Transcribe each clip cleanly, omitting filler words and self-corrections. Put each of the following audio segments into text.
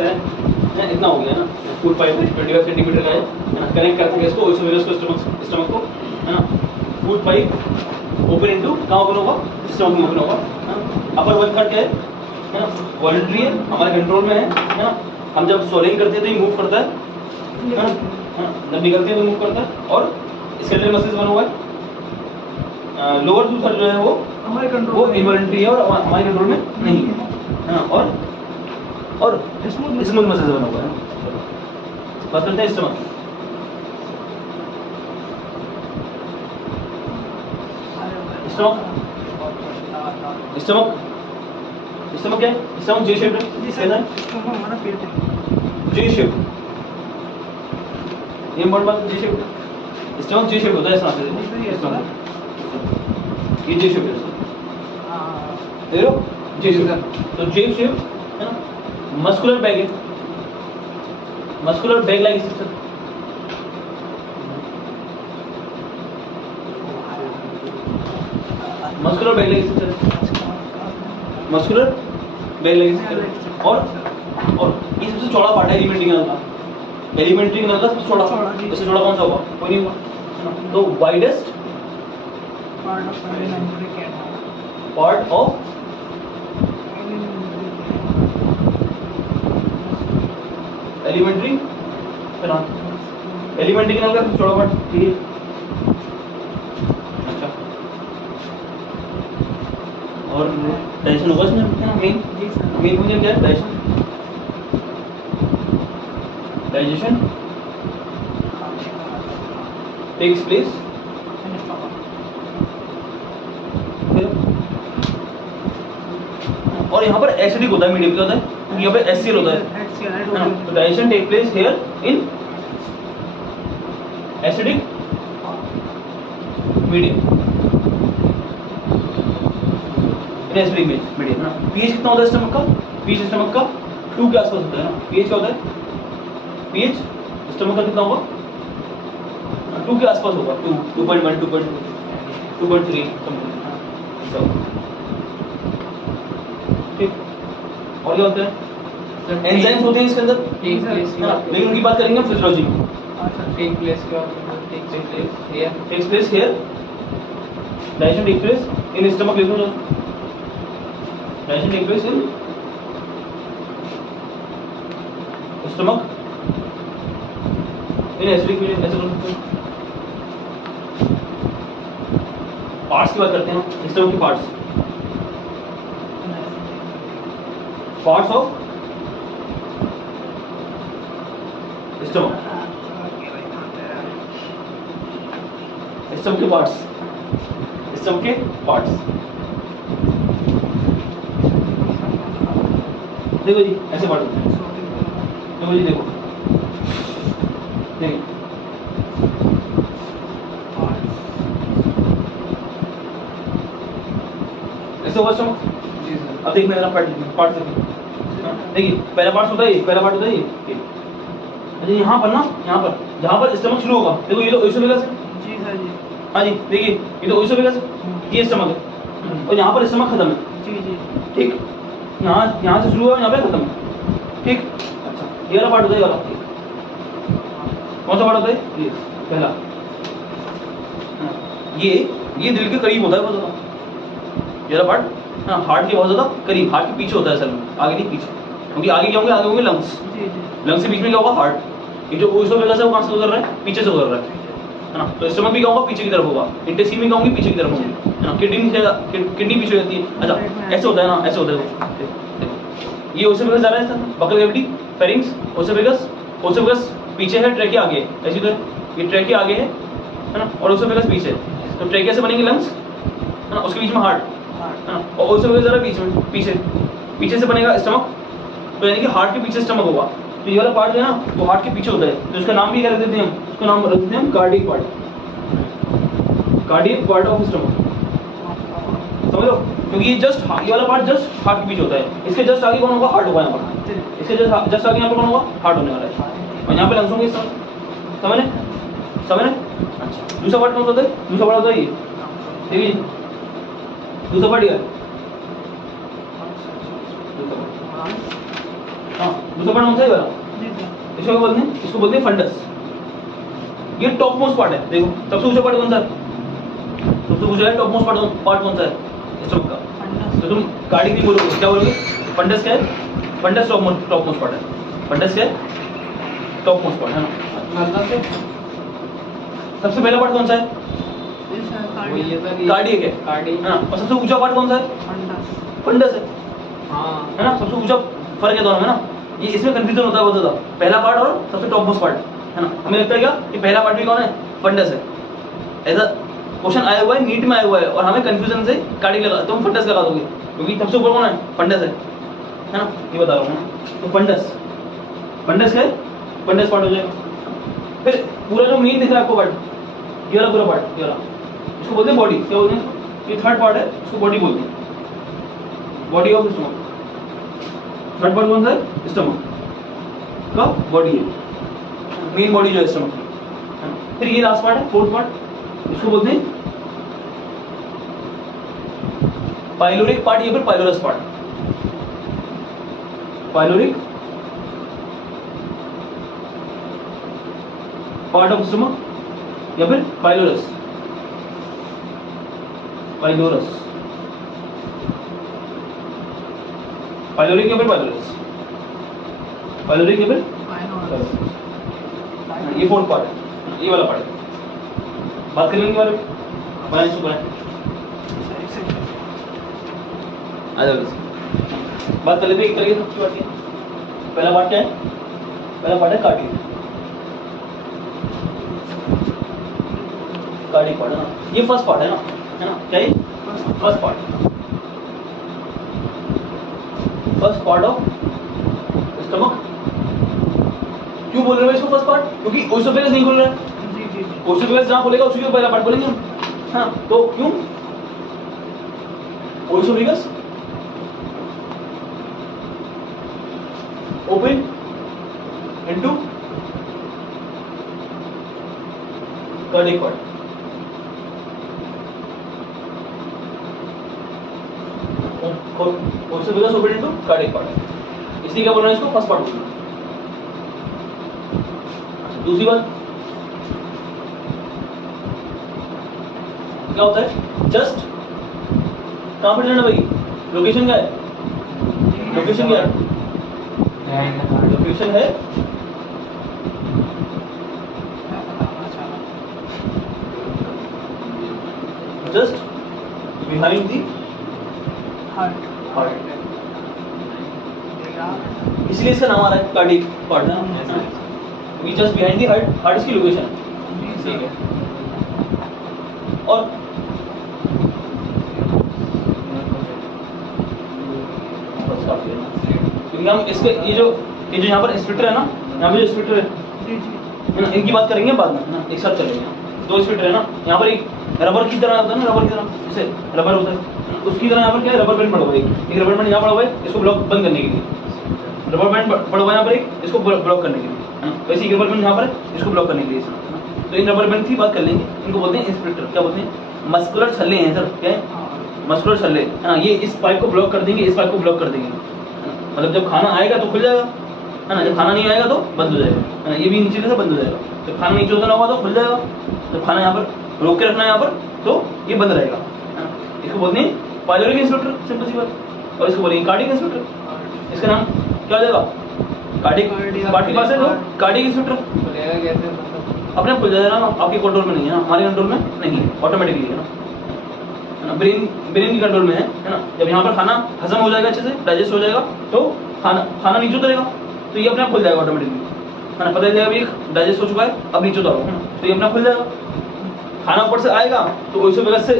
इतना हो गया ना, फूड पाइप 25 सेंटीमीटर का है ना, कनेक्ट कर सके इसको ओसोफेगस को स्टमक को, है ना। फूड पाइप ओपन इनटू कहाँ ओपन होगा, स्टमक में ओपन होगा, है ना। अपर 1/3 क्या है ना, वॉलंटरी है, हमारे कंट्रोल में है ना। हम जब स्वेलिंग करते हैं तो ये मूव करता है ना, जब निकलते हैं तो मूव करता है। और स्केलेटल मसल्स बना हुआ है। लोअर 2/3 जो है वो हमारे कंट्रोल, वो इनवॉलंटरी है और हमारे कंट्रोल में नहीं है ना। और स्मूथ मसल्स बना हुआ है। बात करते हैं स्टमक। स्टमक क्या है? स्टमक जे शेप है, हमारा पेट है, जे शेप। ये इम्पोर्टेंट बात, जे शेप। स्टमक जे शेप होता है, ऐसा स्टमक ये जे शेप है, देख लो जे शेप। तो जे शेप है ना, मस्कुलर बैग है, muscular bag like structure. Muscular bag like structure, muscular bag like structure. और ये सबसे चौड़ा पार्ट है एलिमेंट्री कैनाल का। एलिमेंट्री कैनाल का सबसे चौड़ा, इससे चौड़ा कौन सा होगा? कोई नहीं होगा। तो widest part of alimentary canal, alimentary canal का सबसे चौड़ा पार्ट ये। अच्छा, और डाइजेशन होगा इसमें मेन मुझे क्या है? डाइजेशन टेक्स प्लेस और यहाँ पर एसिडिक होता है, मीडियम क्या होता है? क्योंकि यहाँ पे एचसीएल होता है ना। तो digestion take place here in acidic medium, in acidic medium ना। पीएच कितना होता है स्टमक का? पीएच स्टमक का 2 के आसपास होता है ना। पीएच क्या होता है? पीएच स्टमक का कितना होगा? 2 के आसपास होगा, 2.1 2.3 ठीक। और क्या होता है? एंजाइम्स होते हैं इसके अंदर, लेकिन उनकी बात करेंगे फिजियोलॉजी में। Take place here digestion take place in stomach, लिखो ना। Digestion take place in stomach in acidic medium, ऐसे बोल सकते हैं। पार्ट्स की बात करते हैं, स्टमक के पार्ट्स ऑफ स्टमक, स्टमक के पार्ट्स, स्टमक के पार्ट्स। देखो जी, ऐसे पार्ट होते हैं। देखो जी, देखो देखिए, ऐसे होगा स्टमक। अब देखिए मेरा पार्ट देखिए, पहला पार्ट होता है ये, पहला पार्ट होता है ये। अच्छा, यहाँ पर ना, यहाँ पर जहाँ पर स्टमक शुरू होगा, देखो ये तो ओएसोफेगस है। जी सर जी। हाँ जी, देखिए ये तो ओएसोफेगस है, ये स्टमक है, और यहाँ पर स्टमक खत्म है। जी जी ठीक, यहाँ से शुरू हुआ, यहाँ पे खत्म है। ठीक। अच्छा, ये वाला पार्ट होता है, ये वाला कौन सा पार्ट होता है? ये पहला। ये दिल के करीब होता है बहुत ज्यादा, ये वाला पार्ट। हाँ, हार्ट के बहुत ज्यादा करीब, हार्ट के पीछे होता है असल में, आगे नहीं पीछे। क्योंकि आगे क्या होंगे? आगे होंगे लंग्स। लंग्स के बीच में क्या होगा? हार्ट। ये जो ओएसोफेगस है वो कहाँ से गुजर रहा है? पीछे से गुजर रहा है ना। तो स्टमक भी क्या होगा? पीछे की तरफ होगा। इंटेस्टाइन भी क्या होंगे? पीछे की तरफ होंगे, है ना। किडनी पीछे रहती है। अच्छा, ऐसे होता है ना, ऐसे होता है वो। ये ओएसोफेगस जा रहा है सर, बकल कैविटी, फेरिंक्स, ओएसोफेगस पीछे है, ट्रैकिया आगे है। ऐसी तो ये ट्रैकिया आगे है ना, और ओएसोफेगस पीछे है। तो ट्रैकिया से बनेंगे लंग्स, है ना, उसके बीच में हार्ट, है ना, और ओएसोफेगस जरा बीच में, पीछे से बनेगा स्टमक। तो यानी कि हार्ट के पीछे स्टमक होगा। तो ये वाला पार्ट जो है ना, वो हार्ट के पीछे होता है। तो उसका नाम भी क्या रख देते हैं हम? उसका नाम रख देते हैं हम cardiac part, cardiac part of stomach. समझ लो, क्योंकि ये जस्ट ये वाला पार्ट जस्ट हार्ट के पीछे होता है। इसके जस्ट आगे कौन होगा? हार्ट होगा यहाँ पर। इसके जस्ट आगे यहाँ पर कौन होगा? हार्ट होने वाला है, और यहाँ पे लंग्स होंगे। समझ रहे? अच्छा, दूसरा पार्ट कौन सा होता है? दूसरा पार्ट होता है ये, देखिए दूसरा पार्ट ये है। हाँ, दूसरा पार्ट कौन सा है ये वाला? जी सर। इसको क्या बोलते हैं? इसको बोलते हैं फंडस। ये टॉप मोस्ट पार्ट है। देखो सबसे ऊंचा पार्ट कौन सा है? सबसे ऊंचा है टॉप मोस्ट पार्ट कौन सा है स्टमक का? फंडस। तो तुम कार्डिक नहीं बोलोगे, क्या बोलोगे? फंडस क्या है? फंडस टॉप मोस्ट पार्ट है। फंडस क्या है? टॉप मोस्ट पार्ट है ना। मतलब से सबसे पहला पार्ट कौन सा है? ये सर वो ये कार्डियक। तो कार्डियक है कार्डियक। है ना। और सबसे ऊंचा पार्ट कौन सा है? फंडस। फंडस है हाँ है ना। सबसे ऊंचा फर्क है दोनों में ना। ये इसमें कंफ्यूजन होता है बहुत ज्यादा, पहला पार्ट और सबसे टॉप मोस्ट पार्ट है ना। हमें लगता है क्या कि पहला पार्ट भी कौन है? फंडस है। ऐसा क्वेश्चन आया हुआ है, नीट में आया हुआ है, और हमें कंफ्यूजन से कार्डियक लगा, तुम फंडस लगा दोगे क्योंकि सबसे ऊपर कौन है? फंडस है ना। ये बता रहा हूँ मैं। तो फंडस है, फंडस पार्ट हो जाएगा। फिर पूरा जो मेन दिख रहा है आपको पार्ट, ये वाला पूरा पार्ट, ये वाला, इसको बोलते हैं बॉडी। क्या बोलते हैं इसको? ये थर्ड पार्ट है, इसको बॉडी बोलते हैं। Body of stomach. Third part कौन सा है? स्टमक का बॉडी है, मेन बॉडी जो है स्टमक की। फिर ये लास्ट पार्ट है, फोर्थ पार्ट, इसको बोलते हैं पाइलोरिक पार्ट या फिर pylorus part. Pyloric part of stomach या फिर पाइलोरस। पाइलोरस, पाइलोरिक या फिर पाइलोरस, पाइलोरिक या फिर फाइनल। ये फोर्थ पार्ट है, ये वाला पार्ट है। बात करेंगे बारे में, बनाए इसको बनाए आ जाओ। बात कर लेते हैं एक तरीके से सबकी बात है। पहला पार्ट क्या है? पहला पार्ट है कार्डियक। कार्डियक पार्ट है ना, ये फर्स्ट पार्ट है ना, क्या ये? First part, first part of stomach. क्यों बोल रहे हैं इसको फर्स्ट पार्ट? क्योंकि ओएसोफेगस नहीं बोल रहा है। जी जी। ओएसोफेगस जहां बोलेगा उसी को पहला पार्ट बोलेंगे हम। हाँ, तो क्यों? ओएसोफेगस open into cardiac part. ओएसोफेगस open into cardiac part, इसलिए क्या बोल रहे हैं इसको फर्स्ट पार्ट बोल रहे हैं। दूसरी बात क्या होता है? जस्ट कहां पर जाना भाई? लोकेशन क्या है? लोकेशन क्या है? लोकेशन है just behind the heart. Heart, इसलिए इसका नाम आ रहा है कार्डियक पार्ट ना। क्योंकि just behind the heart, heart इसकी लोकेशन है। ठीक है। और क्योंकि हम इसके ये जो यहाँ पर स्प्लिटर है ना, यहाँ पे जो स्प्लिटर है जी जी। ना, इनकी बात करेंगे बाद में ना, एक साथ चलेंगे। दो स्प्लिटर है ना, यहाँ पर एक रबर की तरह होता है ना, रबर की तरह जैसे रबर होता है उसकी तरह यहाँ पर क्या है? रबर बैंड पड़ा हुआ है, एक रबर बैंड यहाँ पड़ा हुआ है, इसको ब्लॉक बंद करने के लिए। रबर बैंड पड़ा हुआ है यहाँ पर एक, इसको ब्लॉक करने के लिए है ना। वैसे एक रबर बैंड यहाँ पर है, इसको ब्लॉक करने के लिए। तो इन रबर बैंड की बात कर लेंगे, इनको बोलते हैं स्प्लिटर। क्या बोलते हैं? मस्कुलर छल्ले हैं सर। क्या है? मस्कुलर छल्ले है ना। ये इस पाइप को ब्लॉक कर देंगे, इस पाइप को ब्लॉक कर देंगे। मतलब जब खाना आएगा तो खुल जाएगा है ना, जब खाना नहीं आएगा तो बंद हो जाएगा है ना। ये भी नीचे से बंद हो जाएगा। जब खाना नीचे उतरना होगा तो खुल जाएगा, जब खाना यहाँ पर रोक के रखना है यहाँ पर तो ये बंद रहेगा है ना। इसको बोलते हैं पाइलोरिक स्प्लिटर, सिंपल सी बात। और इसको बोलेंगे कार्डियक स्प्लिटर। इसका नाम क्या हो जाएगा? कार्डियक पार्ट के पास है तो कार्डियक स्प्लिटर। खुलेगा कैसे मतलब? अपने खुल जाएगा ना, आपके कंट्रोल में नहीं है ना, हमारे कंट्रोल में नहीं है, ऑटोमेटिकली है ना। ब्रेन की कंट्रोल में है ना। जब यहाँ पर खाना हजम हो जाएगा, अच्छे से डाइजेस्ट हो जाएगा तो खाना नीचे उतरेगा, तो ये अपने आप खुल जाएगा ऑटोमेटिकली है ना। पता चलेगा अभी डाइजेस्ट हो चुका है, अब नीचे उतारो है ना, तो ये अपना खुल जाएगा। खाना ऊपर से आएगा तो ओएसोफेगस से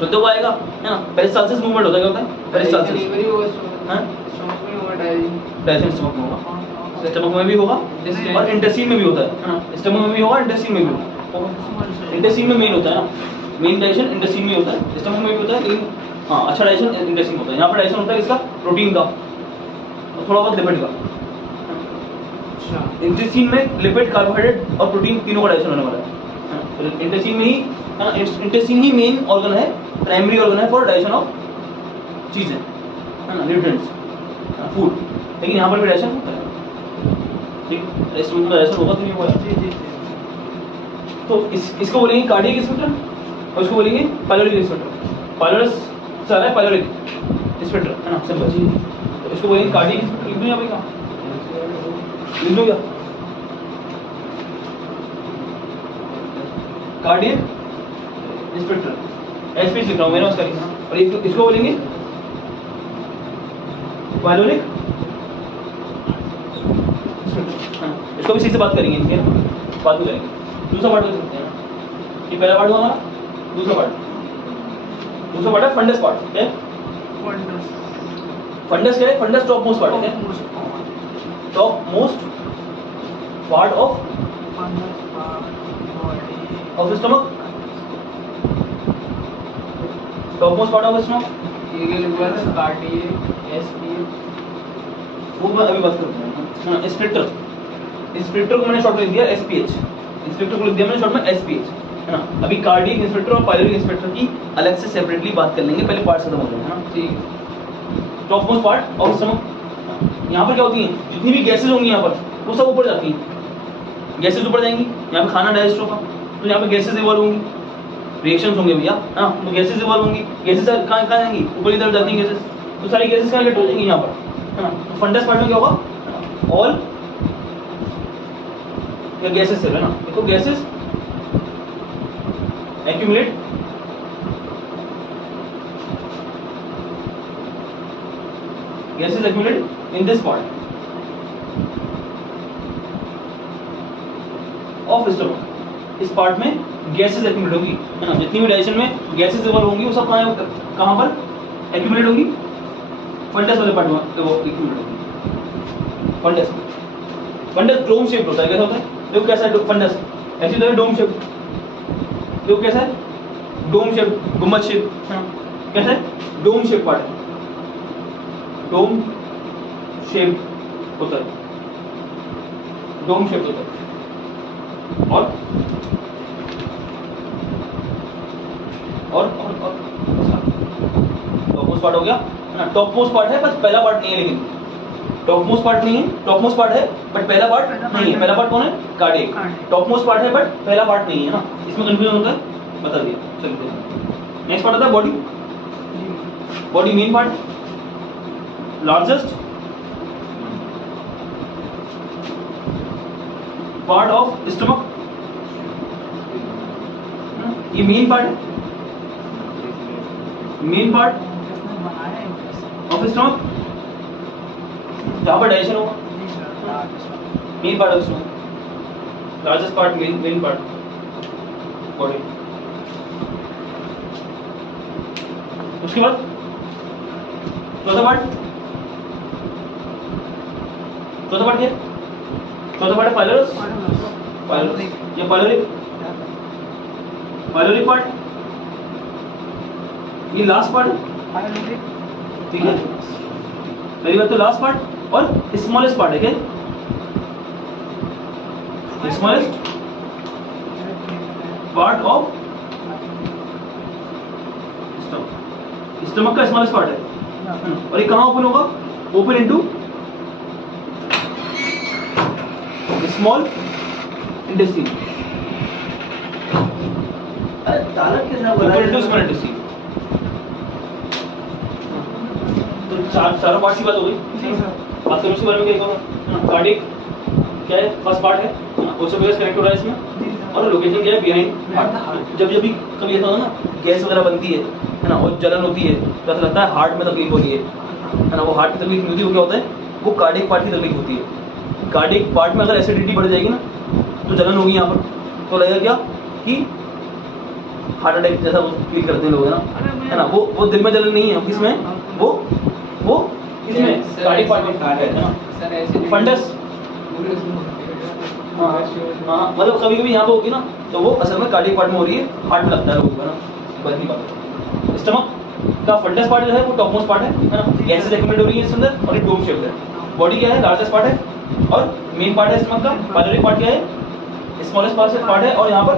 चलते हुए आएगा है ना। पेरिस्टाल्सिस मूवमेंट होता है, क्या होता है? पेरिस्टाल्सिस। डिलीवरी होगा हाँ? स्टमक में होगा डाइजेशन। डाइजेशन स्टमक में होगा, स्टमक में भी होगा और इंटेस्टाइन में भी होता है ना। स्टमक में भी होगा, इंटेस्टाइन में भी होगा। इंटेस्टाइन में मेन होता है ना, मेन डाइजेशन इंटेस्टाइन में होता है, स्टमक में भी होता है, लेकिन हाँ अच्छा डाइजेशन इंटेस्टाइन में होता है। यहाँ पर डाइजेशन होता है इसका प्रोटीन का और थोड़ा बहुत लिपिड का। अच्छा। इंटेस्टाइन में लिपिड, कार्बोहाइड्रेट और प्रोटीन तीनों का डाइजेशन होने वाला है। इंटेस्टाइन में ही इंटेस्टाइन ही मेन ऑर्गन है, प्राइमरी ऑर्गन है फॉर डाइजेशन ऑफ चीजें है ना, न्यूट्रिएंट्स, फूड। लेकिन यहाँ पर भी डायरेक्शन होता है, ठीक, स्टमक में डायरेक्शन होगा तो नहीं होगा। जी जी जी तो इसको बोलेंगे कार्डियक स्फिंक्टर और इसको बोलेंगे पाइलोरिक स्फिंक्टर। पाइलोरस सारा है, पाइलोरिक स्फिंक्टर है ना, सिंपल। तो इसको बोलेंगे कार्डियक स्फिंक्टर। लिख दूं यहाँ पे क्या लिख दूं क्या? कार्डियक स्फिंक्टर, एसपी लिख रहा हूँ, मैंने उसका लिखा। और इसको बोलेंगे पाइलोरिक स्फिंक्टर। इसको भी सही से बात करेंगे, ठीक है, बात भी करेंगे। दूसरा पार्ट हो सकते हैं, ये पहला पार्ट हुआ हमारा। दूसरा पार्ट है फंडस पार्ट। क्या है वंडर्स फंडस? क्या है फंडस? टॉप मोस्ट पार्ट है, top most part of wonders of stomach, top most part of stomach. ये के लिए कार्डियक एसपी वो मैं अभी बात करते हैं। हाँ, स्प्लिटर, स्प्लिटर को मैंने शॉर्ट में लिख दिया एसपीएच, स्प्लिटर को लिख दिया मैंने शॉर्ट में एसपीएच, है ना। अभी कार्डियक इंस्पेक्टर और पाइलोरिक इंस्पेक्टर की अलग से सेपरेटली बात कर लेंगे, पहले पार्ट खत्म हो जाए, है ना। ठीक है। Top most part of stomach, यहाँ पर क्या होती हैं, जितनी भी गैसेज होंगी यहाँ पर वो सब ऊपर जाती हैं, गैसेज ऊपर जाएंगी। यहाँ पे खाना डाइजेस्ट होगा तो यहाँ पे गैसेज इवॉल्व होंगी, रिएक्शंस होंगे भैया, हाँ, तो गैसेज इवॉल्व होंगी। गैसेज कहाँ जाएंगी? ऊपर की तरफ जाती हैं गैसेज, तो सारी गैसेज कहाँ इकट्ठ हो जाएंगी यहाँ पर, है ना। तो फंडस पार्ट में क्या होगा, ऑल गैसेज है ना, देखो gases accumulate gases accumulate in this part of stomach। इस पार्ट में गैसेस accumulate होंगी, है ना। जितनी भी डाइजेशन में गैसेस इवॉल्व होंगी वो सब कहाँ पर accumulate होंगी? फंडस वाले पार्ट में वो accumulate होंगी। फंडस डोम शेप होता है। कैसा होता है? देखो कैसा है फंडस, ऐसी होता है डोम शेप। देखो कैसा है, डोम शेप, गुम्बद शेप, कैसा है? Dome shape part, dome shape होता है, डोम शेप होता है। और टॉप मोस्ट पार्ट हो गया ना। टॉप मोस्ट पार्ट है बस पहला पार्ट नहीं है, लेकिन टॉप मोस्ट पार्ट नहीं है, टॉप मोस्ट पार्ट है बट पहला पार्ट नहीं है। पहला पार्ट कौन है? कार्डियक। टॉप मोस्ट पार्ट है बट पहला पार्ट नहीं है ना, इसमें कंफ्यूजन होता है, बता दिया। चलिए नेक्स्ट पार्ट आता है body. Body main part, largest part of stomach, ये मेन पार्ट है, मेन पार्ट ऑफ स्टमक जहां पर डाइजेशन होगा, main part of stomach, largest part, main part body. उसके बाद चौथा पार्ट क्या है? चौथा पार्ट है पाइलोरस, ये पाइलोरिक पार्ट, ये लास्ट पार्ट है, ठीक है। पहली बात तो लास्ट पार्ट और स्मॉलेस्ट पार्ट है, क्या? स्मॉलेस्ट पार्ट ऑफ स्टमक का स्मॉलेस्ट पार्ट है। और ये कहाँ ओपन होगा? Open into small intestine, open into small intestine. तो चारों पार्ट की बात हो गई। बात करूँ इसके बारे में क्या कहूँगा? कार्डियक क्या है? फर्स्ट पार्ट है, ओसोफेगस कनेक्ट हो रहा है इसमें, और लोकेशन क्या है? Behind heart. जब भी कभी ऐसा होता है ना, गैस वगैरह बनती है ना, और जलन होती है तो ऐसा लगता है हार्ट में तकलीफ हो रही है ना। वो हार्ट की तकलीफ नहीं होती, वो क्या होता है? वो कार्डियक पार्ट की तकलीफ होती है। कार्डियक पार्ट में अगर एसिडिटी बढ़ जाएगी ना तो जलन होगी यहाँ पर, तो लगेगा क्या कि हार्ट अटैक जैसा वो फील करते हैं लोग, है ना। वो दिल में जलन नहीं है, किसमें? वो किसमें? कार्डियक पार्ट में है ना। फंडस, हाँ, मतलब कभी कभी यहाँ पे होगी ना तो वो असल में कार्डियक पार्ट में हो रही है, हार्ट में लगता है लोगों को, है ना। बस की बात है। स्टमक का फंडस पार्ट जो है वो टॉप मोस्ट पार्ट है ना। गैसेस एक्यूमुलेट हो रही है इसके अंदर और ये डोम शेप है। बॉडी क्या है? लार्जेस्ट पार्ट है और मेन पार्ट है स्टमक का। पाइलोरिक पार्ट क्या है? स्मॉलेस्ट पार्ट है और यहाँ पर